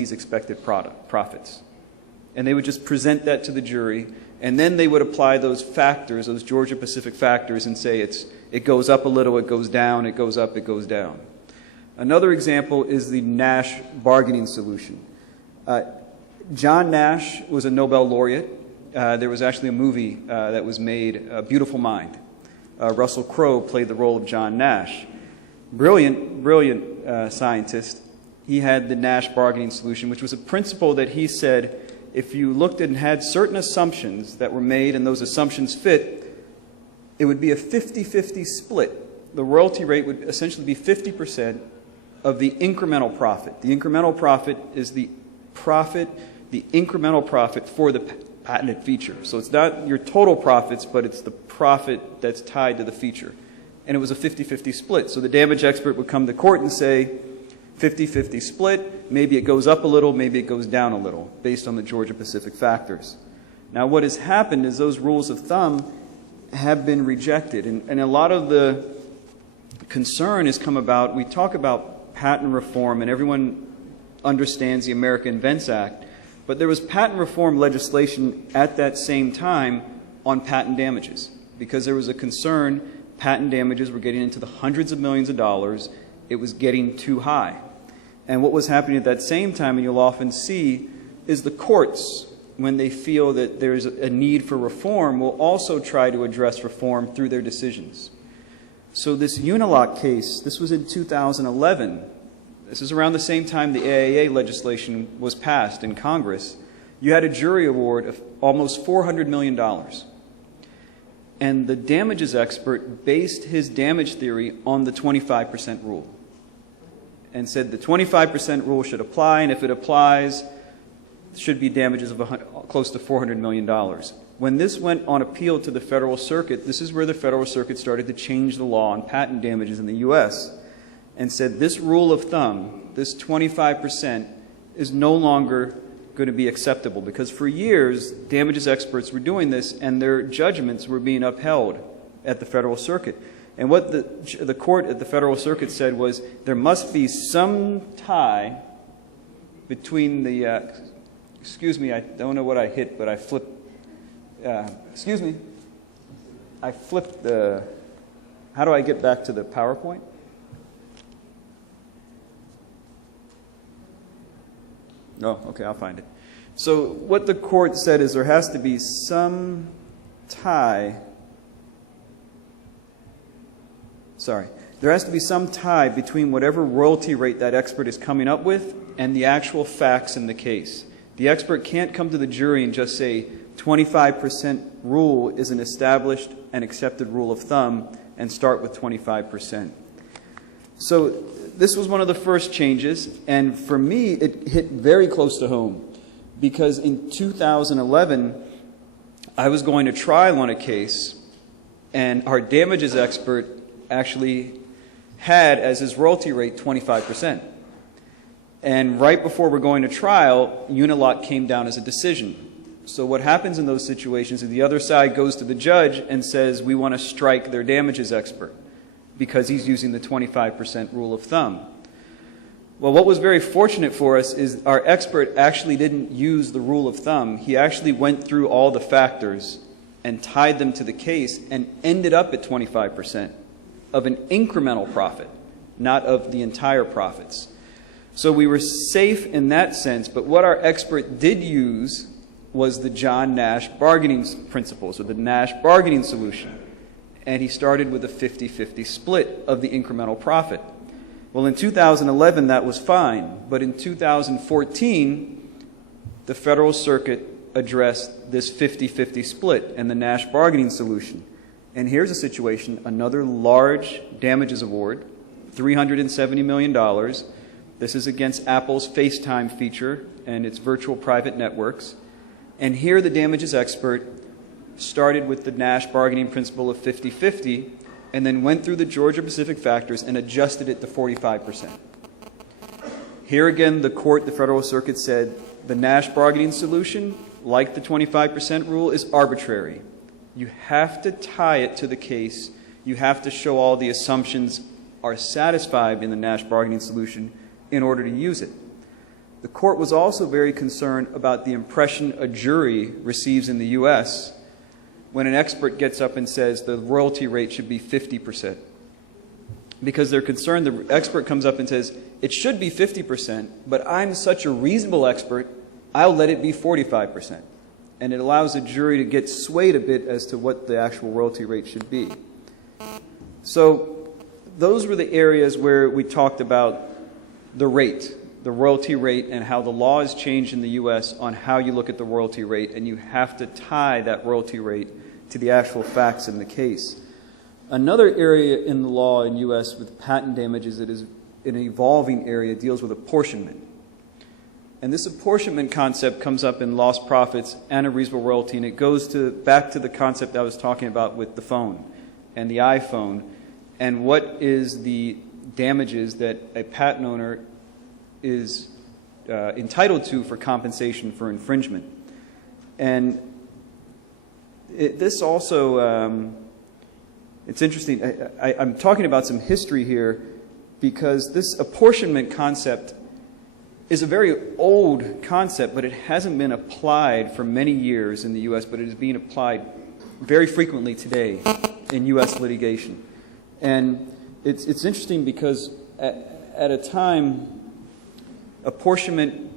these expected profits. And they would just present that to the jury, and then they would apply those factors, those Georgia-Pacific factors, and say it goes up a little, it goes down, it goes up, it goes down. Another example is the Nash bargaining solution. John Nash was a Nobel laureate. There was actually a movie that was made, A Beautiful Mind. Russell Crowe played the role of John Nash. Brilliant scientist. He had the Nash bargaining solution, which was a principle that he said if you looked at and had certain assumptions that were made and those assumptions fit, it would be a 50-50 split. The royalty rate would essentially be 50% of the incremental profit. The incremental profit is the incremental profit for the patented feature. So it's not your total profits, but it's the profit that's tied to the feature. And it was a 50-50 split. So the damage expert would come to court and say, 50-50 split, maybe it goes up a little, maybe it goes down a little, based on the Georgia-Pacific factors. Now what has happened is those rules of thumb have been rejected. And a lot of the concern has come about, we talk about patent reform, and everyone understands the America Invents Act, but there was patent reform legislation at that same time on patent damages, because there was a concern patent damages were getting into the hundreds of millions of dollars, it was getting too high. And what was happening at that same time, and you'll often see, is the courts, when they feel that there's a need for reform, will also try to address reform through their decisions. So this Unilock case, this was in 2011. This is around the same time the AAA legislation was passed in Congress. You had a jury award of almost $400 million. And the damages expert based his damage theory on the 25% rule and said the 25% rule should apply, and if it applies, should be damages of close to $400 million. When this went on appeal to the Federal Circuit, this is where the Federal Circuit started to change the law on patent damages in the U.S. and said this rule of thumb, this 25%, is no longer going to be acceptable, because for years damages experts were doing this and their judgments were being upheld at the Federal Circuit. And what the court at the Federal Circuit said was there must be some tie between the excuse me, I don't know what I hit, but I flipped excuse me, I flipped the, how do I get back to the PowerPoint? Oh, okay, I'll find it. So what the court said is there has to be some tie, there has to be some tie between whatever royalty rate that expert is coming up with and the actual facts in the case. The expert can't come to the jury and just say 25% rule is an established and accepted rule of thumb and start with 25%. So this was one of the first changes, and for me it hit very close to home, because in 2011 I was going to trial on a case, and our damages expert actually had as his royalty rate 25%. And right before we're going to trial, Unilock came down as a decision. So what happens in those situations is the other side goes to the judge and says we want to strike their damages expert because he's using the 25% rule of thumb. Well, what was very fortunate for us is our expert actually didn't use the rule of thumb. He actually went through all the factors and tied them to the case and ended up at 25% of an incremental profit, not of the entire profits. So we were safe in that sense, but what our expert did use was the John Nash bargaining principles, or the Nash bargaining solution. And he started with a 50-50 split of the incremental profit. Well, in 2011, that was fine. But in 2014, the Federal Circuit addressed this 50-50 split and the Nash bargaining solution. And here's a situation, another large damages award, $370 million. This is against Apple's FaceTime feature and its virtual private networks. And here the damages expert started with the Nash bargaining principle of 50-50 and then went through the Georgia-Pacific factors and adjusted it to 45%. Here again, the court, the Federal Circuit, said the Nash bargaining solution, like the 25% rule, is arbitrary. You have to tie it to the case. You have to show all the assumptions are satisfied in the Nash bargaining solution in order to use it. The court was also very concerned about the impression a jury receives in the U.S. when an expert gets up and says the royalty rate should be 50%. Because they're concerned, the expert comes up and says, it should be 50%, but I'm such a reasonable expert, I'll let it be 45%. And it allows the jury to get swayed a bit as to what the actual royalty rate should be. So those were the areas where we talked about the rate, the royalty rate, and how the law has changed in the U.S. on how you look at the royalty rate, and you have to tie that royalty rate to the actual facts in the case. Another area in the law in U.S. with patent damages that is an evolving area deals with apportionment. And this apportionment concept comes up in lost profits and a reasonable royalty, and it goes back to the concept I was talking about with the phone and the iPhone, and what is the damages that a patent owner is entitled to for compensation for infringement. And this also, it's interesting, I'm talking about some history here because this apportionment concept is a very old concept, but it hasn't been applied for many years in the U.S., but it is being applied very frequently today in U.S. litigation. And it's interesting because at a time, apportionment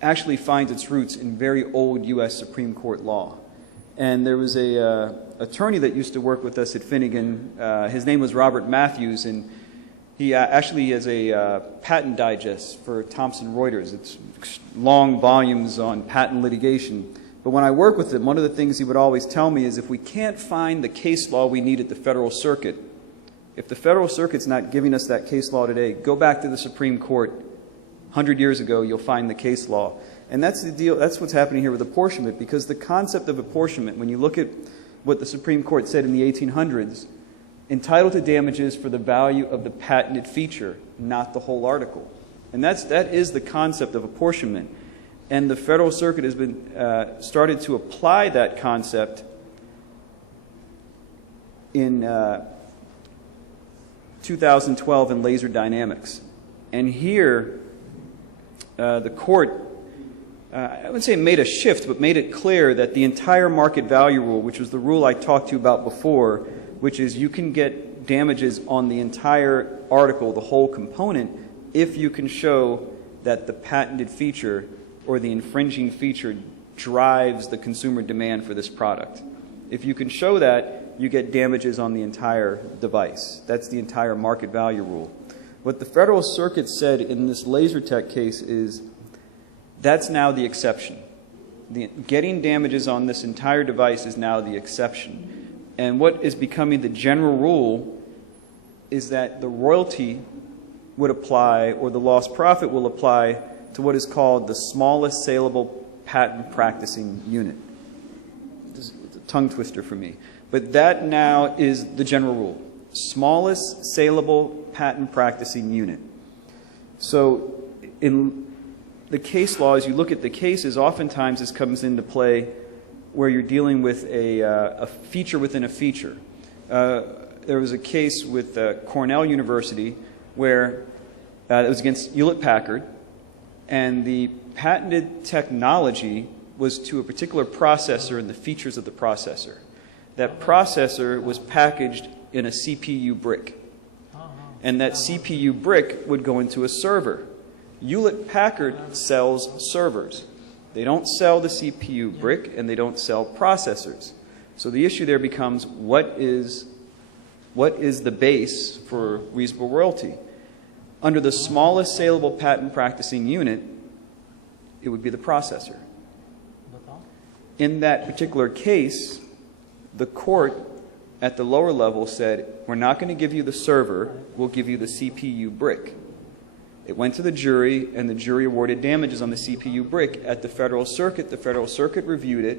actually finds its roots in very old U.S. Supreme Court law. And there was a attorney that used to work with us at Finnegan. His name was Robert Matthews, and he actually has a patent digest for Thomson Reuters. It's long volumes on patent litigation. But when I work with him, one of the things he would always tell me is if we can't find the case law we need at the Federal Circuit, if the Federal Circuit's not giving us that case law today, go back to the Supreme Court 100 years ago, you'll find the case law. And that's the deal. That's what's happening here with apportionment, because the concept of apportionment, when you look at what the Supreme Court said in the 1800s, entitled to damages for the value of the patented feature, not the whole article. And that is the concept of apportionment. And the Federal Circuit has been started to apply that concept in 2012 in laser dynamics. And here, the court, I wouldn't say made a shift, but made it clear that the entire market value rule, which was the rule I talked to you about before, which is you can get damages on the entire article, the whole component, if you can show that the patented feature or the infringing feature drives the consumer demand for this product. If you can show that, you get damages on the entire device. That's the entire market value rule. What the Federal Circuit said in this LaserTech case is that's now the exception. Getting damages on this entire device is now the exception. And what is becoming the general rule is that the royalty would apply, or the lost profit will apply, to what is called the smallest saleable patent practicing unit. It's a tongue twister for me. But that now is the general rule. Smallest saleable patent practicing unit. So in the case law, as you look at the cases, oftentimes this comes into play where you're dealing with a feature within a feature. There was a case with Cornell University where it was against Hewlett-Packard, and the patented technology was to a particular processor and the features of the processor. That processor was packaged in a CPU brick, and that CPU brick would go into a server. Hewlett-Packard sells servers. They don't sell the CPU brick, and they don't sell processors. So the issue there becomes, what is the base for reasonable royalty? Under the smallest saleable patent practicing unit, it would be the processor. In that particular case, the court at the lower level said, we're not going to give you the server, we'll give you the CPU brick. It went to the jury, and the jury awarded damages on the CPU brick. At the Federal Circuit reviewed it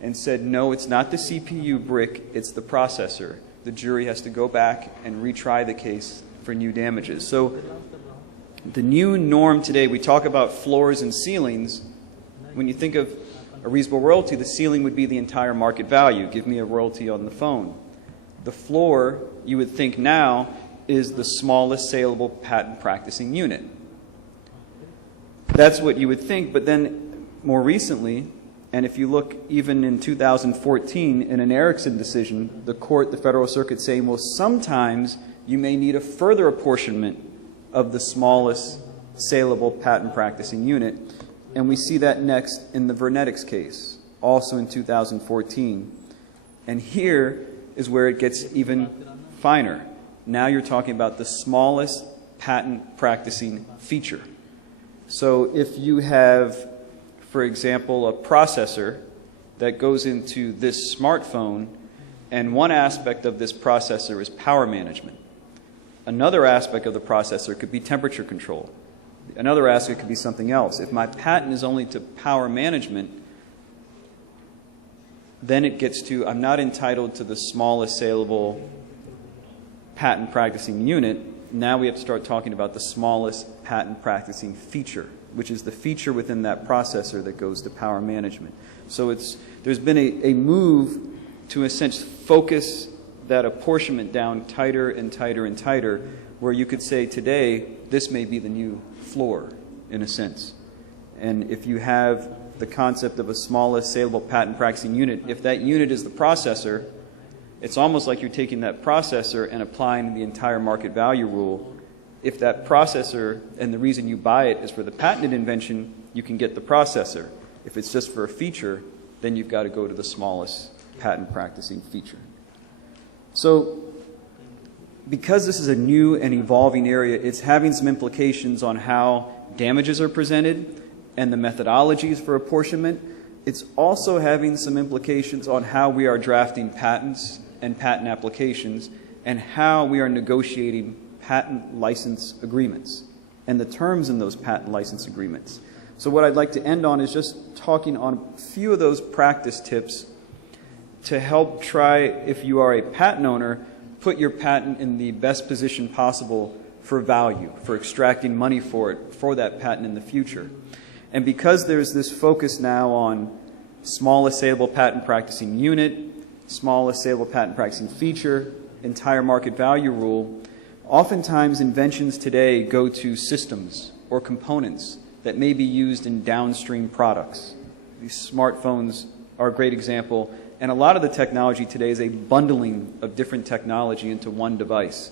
and said, no, it's not the CPU brick, it's the processor. The jury has to go back and retry the case for new damages. So the new norm today, we talk about floors and ceilings. When you think of a reasonable royalty, the ceiling would be the entire market value. Give me a royalty on the phone. The floor, you would think now, is the smallest saleable patent practicing unit. That's what you would think, but then more recently, and if you look even in 2014 in an Erickson decision, the court, the Federal Circuit, saying, well, sometimes you may need a further apportionment of the smallest saleable patent practicing unit. And we see that next in the Vernetics case, also in 2014. And here is where it gets even finer. Now you're talking about the smallest patent practicing feature. So if you have, for example, a processor that goes into this smartphone, and one aspect of this processor is power management. Another aspect of the processor could be temperature control. Another aspect could be something else. If my patent is only to power management, then it gets to, I'm not entitled to the smallest saleable patent practicing unit. Now we have to start talking about the smallest patent practicing feature, which is the feature within that processor that goes to power management. So there's been a move to essentially focus that apportionment down tighter and tighter and tighter, where you could say today, this may be the new floor, in a sense. And if you have the concept of a smallest saleable patent practicing unit, if that unit is the processor, it's almost like you're taking that processor and applying the entire market value rule. If that processor, and the reason you buy it is for the patented invention, you can get the processor. If it's just for a feature, then you've got to go to the smallest patent practicing feature. So because this is a new and evolving area, it's having some implications on how damages are presented and the methodologies for apportionment. It's also having some implications on how we are drafting patents and patent applications and how we are negotiating patent license agreements and the terms in those patent license agreements. So what I'd like to end on is just talking on a few of those practice tips to help try, if you are a patent owner, put your patent in the best position possible for value, for extracting money for it, for that patent in the future. And because there's this focus now on smallest saleable patent practicing unit, smallest saleable patent practicing feature, entire market value rule, oftentimes inventions today go to systems or components that may be used in downstream products. These smartphones are a great example. And a lot of the technology today is a bundling of different technology into one device.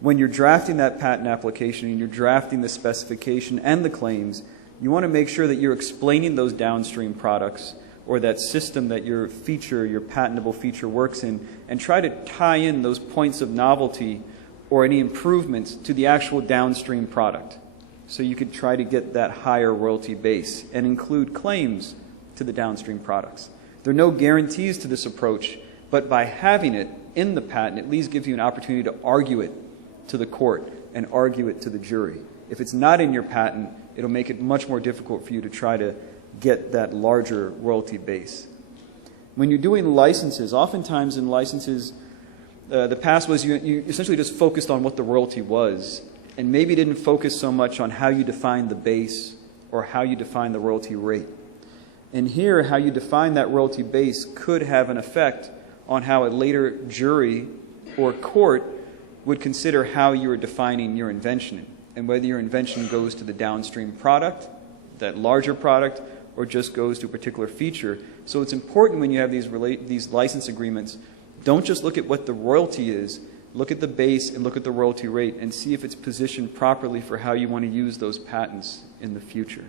When you're drafting that patent application and you're drafting the specification and the claims, you want to make sure that you're explaining those downstream products or that system that your feature, your patentable feature works in, and try to tie in those points of novelty or any improvements to the actual downstream product. So you could try to get that higher royalty base and include claims to the downstream products. There are no guarantees to this approach, but by having it in the patent, it at least gives you an opportunity to argue it to the court and argue it to the jury. If it's not in your patent, it'll make it much more difficult for you to try to get that larger royalty base. When you're doing licenses, oftentimes in licenses, the past was you essentially just focused on what the royalty was, and maybe didn't focus so much on how you define the base or how you define the royalty rate. And here, how you define that royalty base could have an effect on how a later jury or court would consider how you are defining your invention and whether your invention goes to the downstream product, that larger product, or just goes to a particular feature. So it's important when you have these license agreements, don't just look at what the royalty is, look at the base and look at the royalty rate and see if it's positioned properly for how you want to use those patents in the future.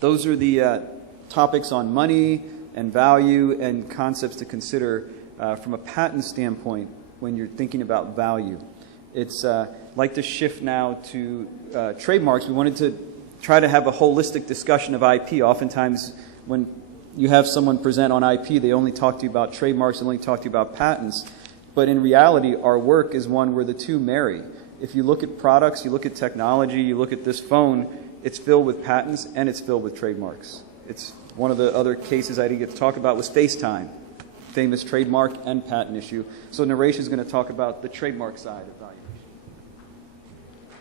Those are the topics on money and value and concepts to consider from a patent standpoint when you're thinking about value. It's like to shift now to trademarks. We wanted to try to have a holistic discussion of IP. Oftentimes when you have someone present on IP, they only talk to you about trademarks, they only talk to you about patents. But in reality, our work is one where the two marry. If you look at products, you look at technology, you look at this phone, it's filled with patents and it's filled with trademarks. It's one of the other cases I didn't get to talk about was FaceTime, famous trademark and patent issue. So Naresh is going to talk about the trademark side of value.